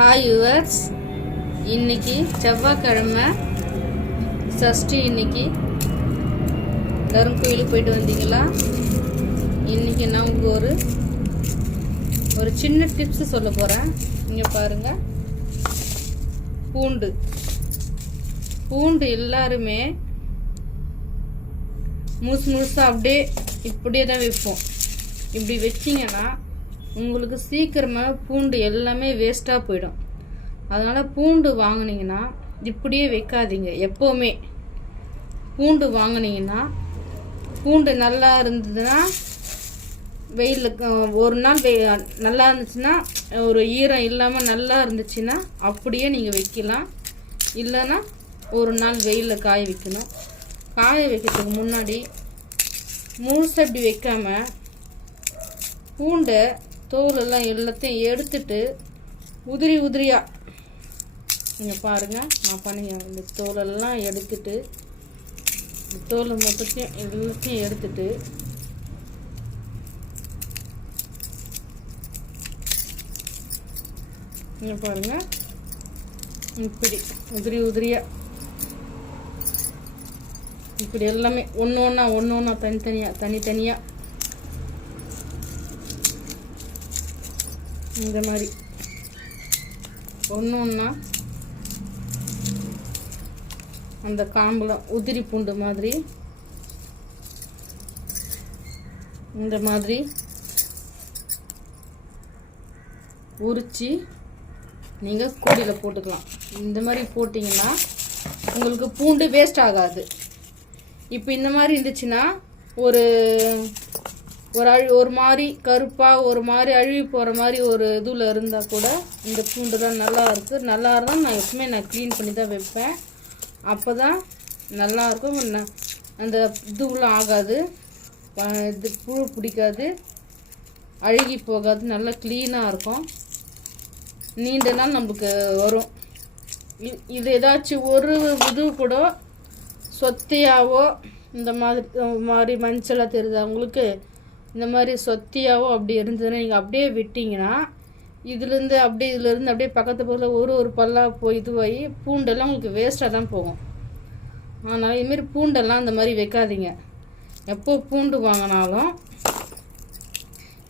Hi yours, இன்னைக்கு செவ்வாய்க்கிழமை சஷ்டி. இன்னைக்கு எல்லாரும் கோயிலுக்கு போயிட்டு வந்தீங்களா? இன்னைக்கு நான் உங்களுக்கு ஒரு சின்ன டிப்ஸ் சொல்ல போகிறேன். இங்கே பாருங்க, பூண்டு எல்லாருமே முழுசாக அப்படியே இப்படியே தான் வைப்போம். இப்படி வச்சிங்கன்னா உங்களுக்கு சீக்கிரமாக பூண்டு எல்லாமே வேஸ்ட்டாக போயிடும். அதனால் பூண்டு வாங்கினீங்கன்னா இப்படியே வைக்காதீங்க. எப்போவுமே பூண்டு வாங்கினீங்கன்னா பூண்டு நல்லா இருந்ததுன்னா வெயிலில் ஒரு நாள் நல்லா இருந்துச்சுன்னா, ஒரு ஈரம் இல்லாமல் நல்லா இருந்துச்சுன்னா அப்படியே நீங்கள் வைக்கலாம். இல்லைன்னா ஒரு நாள் வெயிலில் காய வைக்கணும். காய வைக்கிறதுக்கு முன்னாடி முழுசாக இப்படி வைக்காமல் பூண்டை தோலெல்லாம் எல்லாத்தையும் எடுத்துட்டு உதிரியாக நீங்கள் பாருங்கள், நான் பண்ணிங்க. இந்த தோலெல்லாம் எடுத்துட்டு, தோலை மொத்தத்தையும் எல்லாத்தையும் எடுத்துட்டு நீங்கள் பாருங்கள், இப்படி உதிரியாக இப்படி எல்லாமே ஒன்று ஒன்றா தனித்தனியாக இந்த மாதிரி ஒன்றா அந்த காம்பில் உதிரி பூண்டு மாதிரி இந்த மாதிரி உரித்து நீங்கள் கூடையில் போட்டுக்கலாம். இந்த மாதிரி போட்டிங்கன்னா உங்களுக்கு பூண்டு வேஸ்ட் ஆகாது. இப்போ இந்த மாதிரி இருந்துச்சுன்னா ஒரு மாதிரி கருப்பாக ஒரு மாதிரி அழுகி போகிற மாதிரி ஒரு இதில் இருந்தால் கூட இந்த பூண்டு தான் நல்லா இருக்குது. நல்லா இருந்தால் நான் எப்பவுமே க்ளீன் பண்ணி தான் வைப்பேன். அப்போ தான் நல்லாயிருக்கும். அந்த இதுவெலாம் ஆகாது, இது புழு பிடிக்காது, அழுகி போகாது, நல்லா க்ளீனாக இருக்கும். நீண்ட நாள் நம்மளுக்கு வரும். இது ஏதாச்சும் ஒரு இது கூட சொத்தையாவோ இந்த மாதிரி மஞ்சளாக தெரியுது அவங்களுக்கு, இந்த மாதிரி சொத்தியாவோ அப்படி இருந்ததுன்னா நீங்கள் அப்படியே விட்டிங்கன்னா இதிலேருந்து அப்படியே பக்கத்து பக்கத்தில் ஒரு பல்லாக போய் இதுவாகி பூண்டெல்லாம் உங்களுக்கு வேஸ்ட்டாக தான் போகும். அதனால் இதுமாரி பூண்டெல்லாம் இந்த மாதிரி வைக்காதீங்க. எப்போ பூண்டு வாங்கினாலும்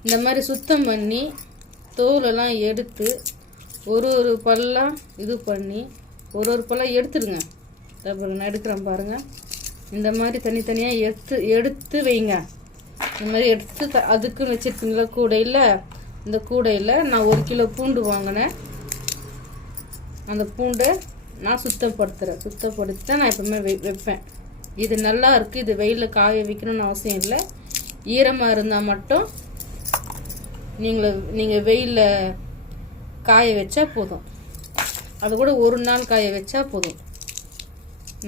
இந்த மாதிரி சுத்தம் பண்ணி தோலெல்லாம் எடுத்து ஒரு பல்லாக இது பண்ணி ஒரு பல்லாக எடுத்துடுங்க. அப்புறம் நான் எடுக்கிறேன் பாருங்கள். இந்த மாதிரி தனித்தனியாக எடுத்து வைங்க. இந்த மாதிரி எடுத்து அதுக்குன்னு வச்சுருக்கீங்களா கூடையில். இந்த கூடையில் நான் 1 கிலோ பூண்டு வாங்கினேன். அந்த பூண்டை நான் சுத்தப்படுத்தி தான் நான் எப்பவுமே வைப்பேன். இது நல்லா இருக்குது. இது வெயிலில் காய வைக்கணும்னு அவசியம் இல்லை. ஈரமாக இருந்தால் மட்டும் நீங்கள் வெயிலில் காய வச்சா போதும். அது கூட ஒரு நாள் காய வச்சா போதும்.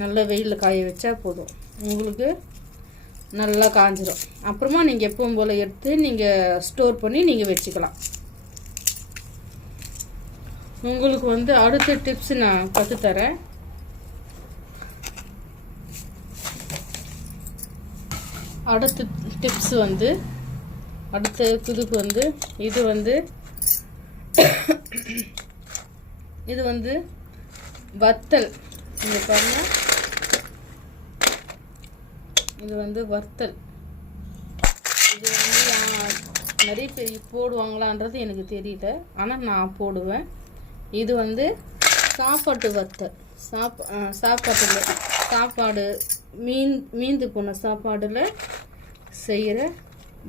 நல்லா வெயிலில் காய வச்சா போதும், உங்களுக்கு நல்லா காஞ்சிடும். அப்புறமா நீங்கள் எப்பவும் போல் எடுத்து நீங்கள் ஸ்டோர் பண்ணி நீங்கள் வச்சுக்கலாம். உங்களுக்கு அடுத்த டிப்ஸ் நான் கற்றுத்தரேன். அடுத்த டிப்ஸ் அடுத்த இதுக்கு இது வத்தல். இங்கே பாருங்கள், இது வத்தல். இது நிறைய பேர் போடுவாங்களான்றது எனக்கு தெரியல, ஆனால் நான் போடுவேன். இது சாப்பாட்டு வத்தல். சாப்பாடு மீந்து போன சாப்பாடில் செய்கிற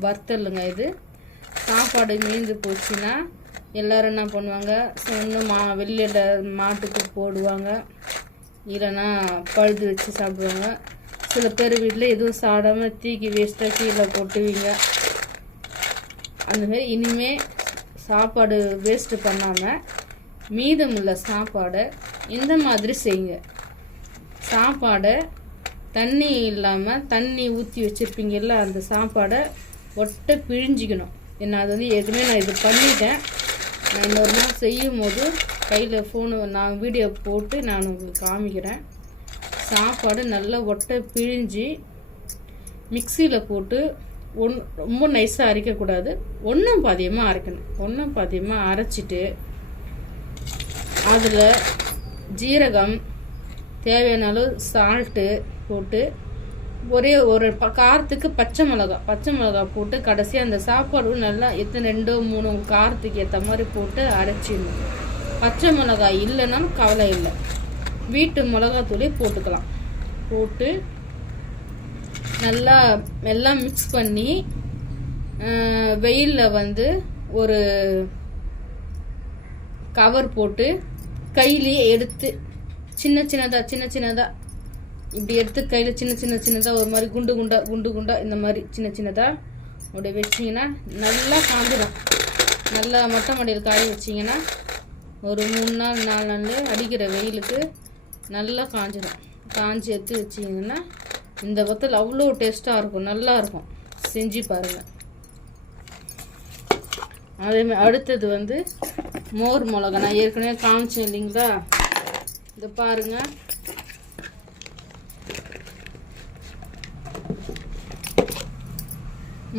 வத்தலுங்க. இது சாப்பாடு மீந்து போச்சுன்னா எல்லோரும் என்ன பண்ணுவாங்க, ஒன்று வெளியில் மாட்டுக்கு போடுவாங்க, இல்லைன்னா பழுது வச்சு சாப்பிடுவாங்க. சில பேர் வீட்டில் எதுவும் சாப்பிடாமல் தூக்கி வேஸ்ட்டாக கீழே போட்டுவீங்க. அந்தமாரி இனிமேல் சாப்பாடு வேஸ்ட்டு பண்ணாமல் மீதமுள்ள சாப்பாடை இந்த மாதிரி செய்யுங்க. சாப்பாடை தண்ணி இல்லாமல் தண்ணி ஊற்றி வச்சுருப்பீங்கல்ல, அந்த சாப்பாடை ஒட்டை பிழிஞ்சிக்கணும். அது ஏற்கனவே நான் இது பண்ணிட்டேன். நான் இன்னொரு நாள் செய்யும் போது கையில் நான் வீடியோ போட்டு நான் உங்களுக்கு காமிக்கிறேன். சாப்பாடு நல்லா ஒட்டை பிழிஞ்சு மிக்சியில் போட்டு ரொம்ப நைஸாக அரைக்கக்கூடாது, ஒன்றும் பாதியமாக அரைக்கணும். ஒன்றும் பாதியமாக அரைச்சிட்டு அதில் ஜீரகம், தேவையான அளவு சால்ட்டு போட்டு, ஒரே ஒரு காரத்துக்கு பச்சை மிளகா போட்டு கடைசியாக அந்த சாப்பாடு நல்லா எத்தனை 2-3 காரத்துக்கு ஏற்ற மாதிரி போட்டு அரைச்சிடணும். பச்சை மிளகாய் இல்லைன்னாலும் கவலை இல்லை, வீட்டு மிளகாத்தூளே போட்டுக்கலாம். போட்டு நல்லா எல்லாம் மிக்ஸ் பண்ணி வெயிலில் வந்து ஒரு கவர் போட்டு கையிலேயே எடுத்து சின்ன சின்னதாக இப்படி எடுத்து கையில் சின்னதாக ஒரு மாதிரி குண்டு குண்டா இந்த மாதிரி சின்னதாக அப்படி வச்சிங்கன்னா நல்லா காஞ்சிடும். நல்லா மொட்டை மாடியில் காய வச்சிங்கன்னா ஒரு 3 நாள் 4 நாள் அடிக்கிற வெயிலுக்கு நல்லா காஞ்சிடும். காஞ்சி எடுத்து வச்சிங்கன்னா இந்த வத்தல் அவ்வளோ டேஸ்ட்டாக இருக்கும், நல்லாயிருக்கும். செஞ்சு பாருங்கள். அதேமாதிரி அடுத்தது வந்து மோர் மிளகா. நான் ஏற்கனவே காமிச்சேன் இல்லைங்களா, இதை பாருங்கள்.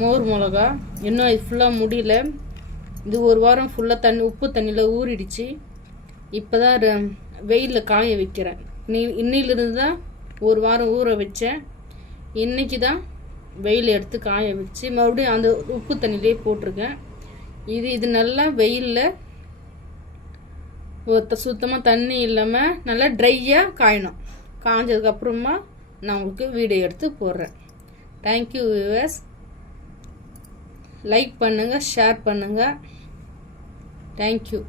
மோர் மிளகா இன்னும் இது ஃபுல்லாக முடியல. இது ஒரு வாரம் ஃபுல்லாக உப்பு தண்ணியில் ஊறிடுச்சு. இப்போ தான் வெயிலில் காய வைக்கிறேன். இன்னிலிருந்து தான் ஒரு வாரம் ஊற வச்சேன். இன்றைக்கி தான் வெயில் எடுத்து காய வச்சு மறுபடியும் அந்த உப்பு தண்ணியிலே போட்டிருக்கேன். இது நல்லா வெயிலில் சுத்தமாக தண்ணி இல்லாமல் நல்லா ட்ரையாக காயணும். காஞ்சதுக்கப்புறமா நான் உங்களுக்கு வீடியோ எடுத்து போடுறேன். Thank you viewers. லைக் பண்ணுங்கள், ஷேர் பண்ணுங்கள். தேங்க்யூ.